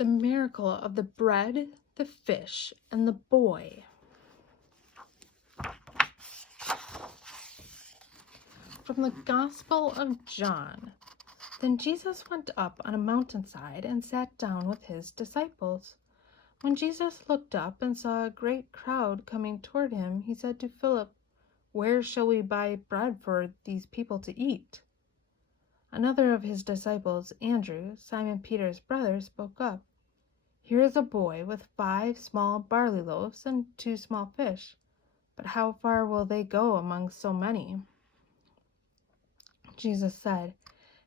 The miracle of the bread, the fish, and the boy. From the Gospel of John. Then Jesus went up on a mountainside and sat down with his disciples. When Jesus looked up and saw a great crowd coming toward him, he said to Philip, "Where shall we buy bread for these people to eat?" Another of his disciples, Andrew, Simon Peter's brother, spoke up. "Here is a boy with 5 small barley loaves and 2 small fish. But how far will they go among so many?" Jesus said,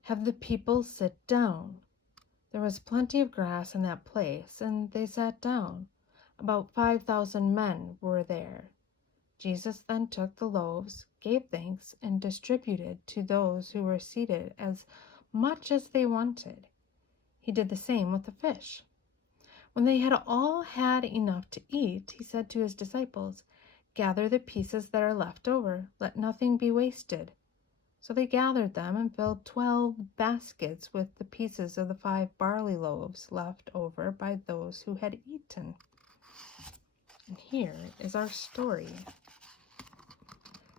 "Have the people sit down." There was plenty of grass in that place, and they sat down. About 5,000 men were there. Jesus then took the loaves, gave thanks, and distributed to those who were seated as much as they wanted. He did the same with the fish. When they had all had enough to eat, he said to his disciples, "Gather the pieces that are left over. Let nothing be wasted." So they gathered them and filled 12 baskets with the pieces of the 5 barley loaves left over by those who had eaten. And here is our story.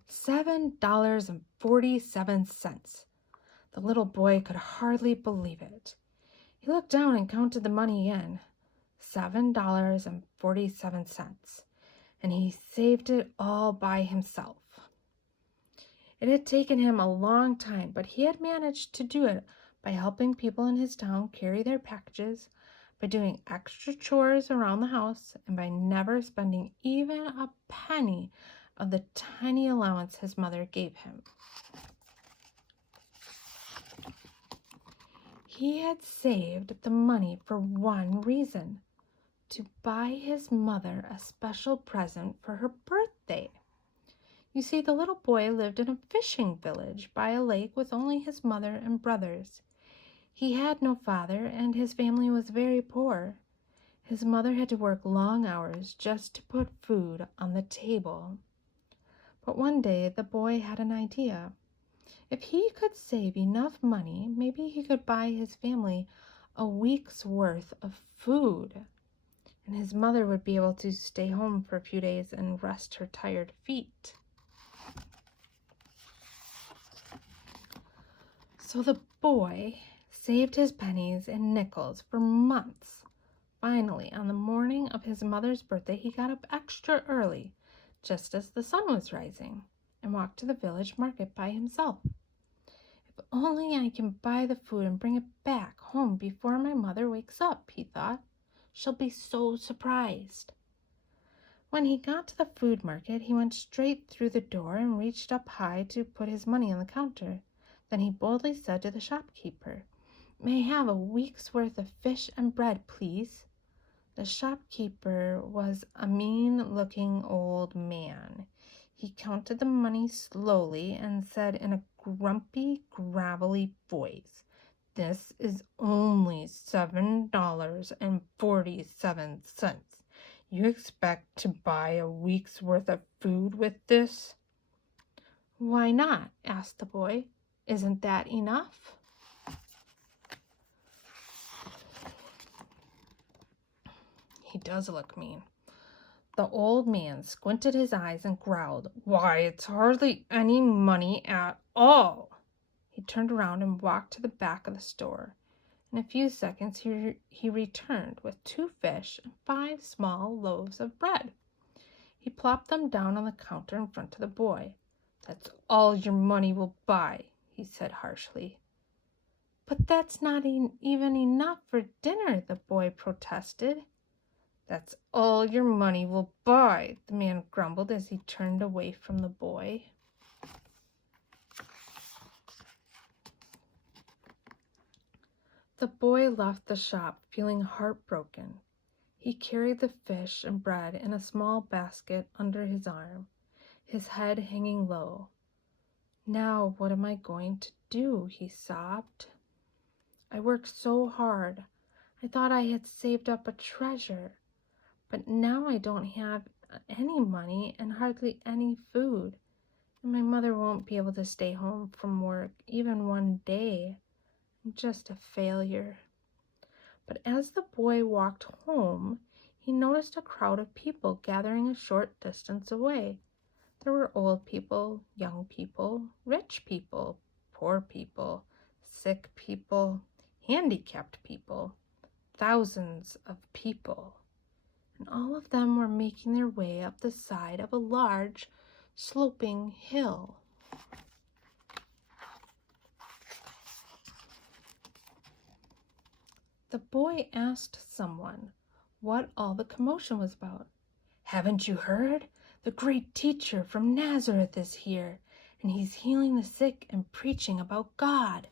$7.47. The little boy could hardly believe it. He looked down and counted the money again. $7.47. And he saved it all by himself. It had taken him a long time, but he had managed to do it by helping people in his town carry their packages, by doing extra chores around the house, and by never spending even a penny of the tiny allowance his mother gave him. He had saved the money for one reason: to buy his mother a special present for her birthday. You see, the little boy lived in a fishing village by a lake with only his mother and brothers. He had no father, and his family was very poor. His mother had to work long hours just to put food on the table. But one day the boy had an idea. If he could save enough money, maybe he could buy his family a week's worth of food, and his mother would be able to stay home for a few days and rest her tired feet. So the boy saved his pennies and nickels for months. Finally, on the morning of his mother's birthday, he got up extra early, just as the sun was rising, and walked to the village market by himself. "If only I can buy the food and bring it back home before my mother wakes up," he thought. "She'll be so surprised." When he got to the food market, he went straight through the door and reached up high to put his money on the counter. Then he boldly said to the shopkeeper, "May I have a week's worth of fish and bread, please?" The shopkeeper was a mean-looking old man. He counted the money slowly and said in a grumpy, gravelly voice, "This is only $7.47. You expect to buy a week's worth of food with this?" "Why not?" asked the boy. "Isn't that enough?" He does look mean. The old man squinted his eyes and growled, "Why, it's hardly any money at all." He turned around and walked to the back of the store. In a few seconds he returned with 2 fish and 5 small loaves of bread. He plopped them down on the counter in front of the boy. "That's all your money will buy," he said harshly. "But that's not even enough for dinner," the boy protested. "That's all your money will buy," the man grumbled as he turned away from the boy. The boy left the shop feeling heartbroken. He carried the fish and bread in a small basket under his arm, his head hanging low. "Now what am I going to do?" he sobbed. "I worked so hard. I thought I had saved up a treasure. But now I don't have any money and hardly any food. And my mother won't be able to stay home from work even one day. I'm just a failure." But as the boy walked home, he noticed a crowd of people gathering a short distance away. There were old people, young people, rich people, poor people, sick people, handicapped people, thousands of people. And all of them were making their way up the side of a large, sloping hill. The boy asked someone what all the commotion was about. "Haven't you heard? The great teacher from Nazareth is here, and he's healing the sick and preaching about God."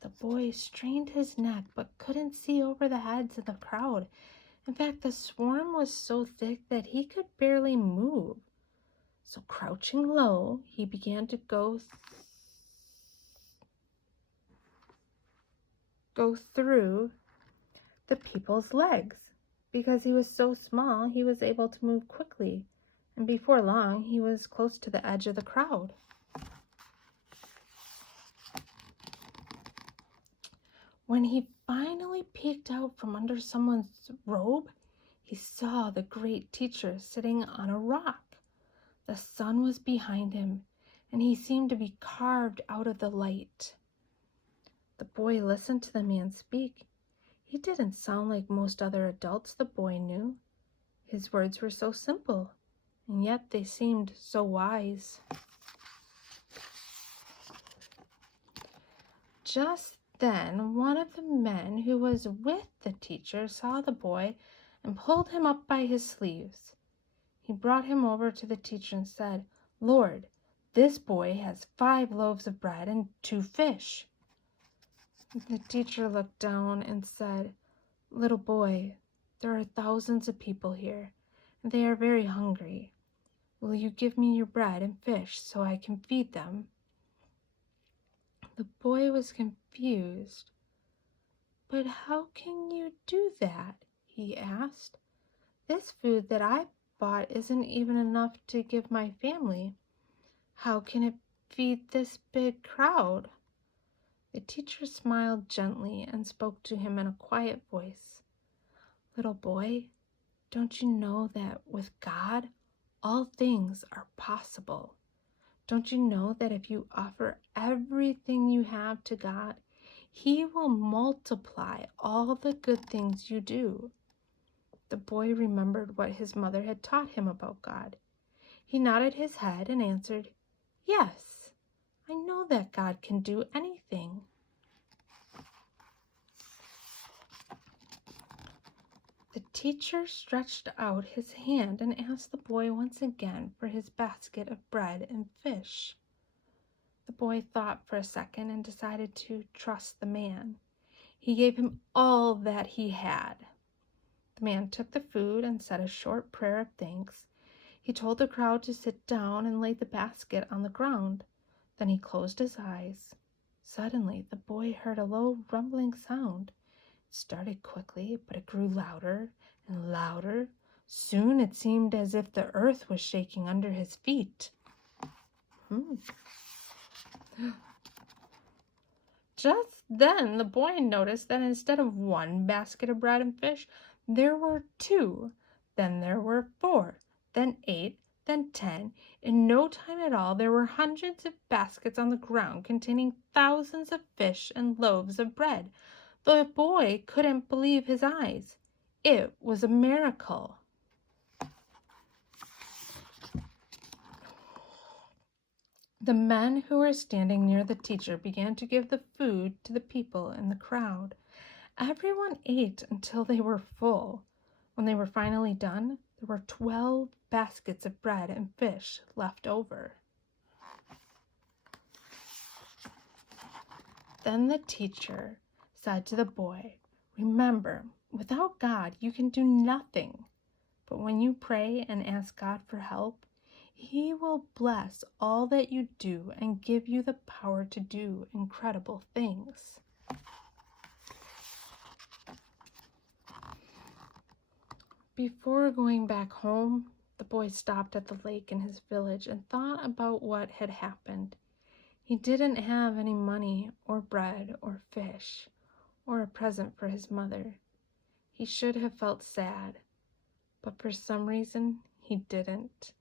The boy strained his neck but couldn't see over the heads of the crowd. In fact, the swarm was so thick that he could barely move. So crouching low, he began to go through the people's legs. Because he was so small, he was able to move quickly, and before long, he was close to the edge of the crowd. When he finally peeked out from under someone's robe, he saw the great teacher sitting on a rock. The sun was behind him, and he seemed to be carved out of the light. The boy listened to the man speak. He didn't sound like most other adults the boy knew. His words were so simple, and yet they seemed so wise. Just then, one of the men who was with the teacher saw the boy and pulled him up by his sleeves. He brought him over to the teacher and said, "Lord, this boy has 5 loaves of bread and 2 fish." The teacher looked down and said, "Little boy, there are thousands of people here, and they are very hungry. Will you give me your bread and fish so I can feed them?" The boy was confused. "But how can you do that?" he asked. "This food that I bought isn't even enough to give my family. How can it feed this big crowd?" The teacher smiled gently and spoke to him in a quiet voice. "Little boy, don't you know that with God, all things are possible? Don't you know that if you offer everything you have to God, He will multiply all the good things you do?" The boy remembered what his mother had taught him about God. He nodded his head and answered, "Yes, I know that God can do anything." The teacher stretched out his hand and asked the boy once again for his basket of bread and fish. The boy thought for a second and decided to trust the man. He gave him all that he had. The man took the food and said a short prayer of thanks. He told the crowd to sit down and laid the basket on the ground. Then he closed his eyes. Suddenly, the boy heard a low rumbling sound. It started quickly, but it grew louder and louder. Soon it seemed as if the earth was shaking under his feet. Just then, the boy noticed that instead of 1 basket of bread and fish, there were 2. Then there were 4, then 8, then 10. In no time at all, there were hundreds of baskets on the ground containing thousands of fish and loaves of bread. The boy couldn't believe his eyes. It was a miracle. The men who were standing near the teacher began to give the food to the people in the crowd. Everyone ate until they were full. When they were finally done, there were 12 baskets of bread and fish left over. Then the teacher said to the boy, "Remember, without God, you can do nothing. But when you pray and ask God for help, He will bless all that you do and give you the power to do incredible things." Before going back home, the boy stopped at the lake in his village and thought about what had happened. He didn't have any money or bread or fish or a present for his mother. He should have felt sad, but for some reason he didn't.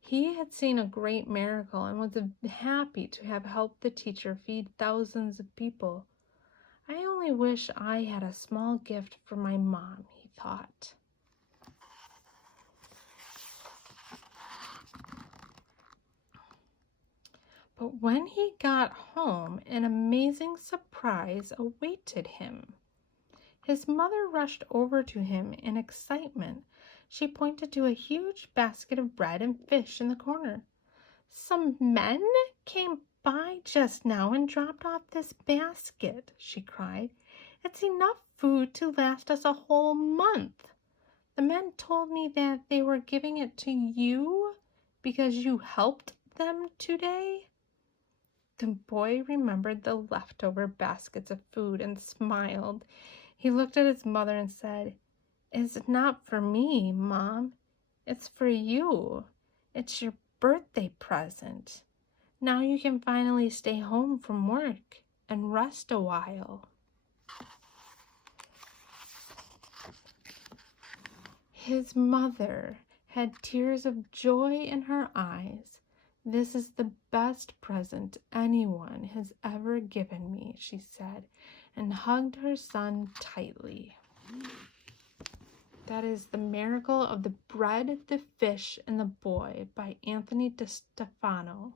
He had seen a great miracle and was happy to have helped the teacher feed thousands of people. I only wish I had a small gift for my mom, he thought. But when he got home, an amazing surprise awaited him. His mother rushed over to him in excitement. She pointed to a huge basket of bread and fish in the corner. "Some men came by just now and dropped off this basket," she cried. "It's enough food to last us a whole month. The men told me that they were giving it to you because you helped them today." The boy remembered the leftover baskets of food and smiled. He looked at his mother and said, "It's not for me, Mom. It's for you. It's your birthday present. Now you can finally stay home from work and rest a while." His mother had tears of joy in her eyes. "This is the best present anyone has ever given me," she said, and hugged her son tightly. That is The Miracle of the Bread, the Fish, and the Boy by Anthony DeStefano.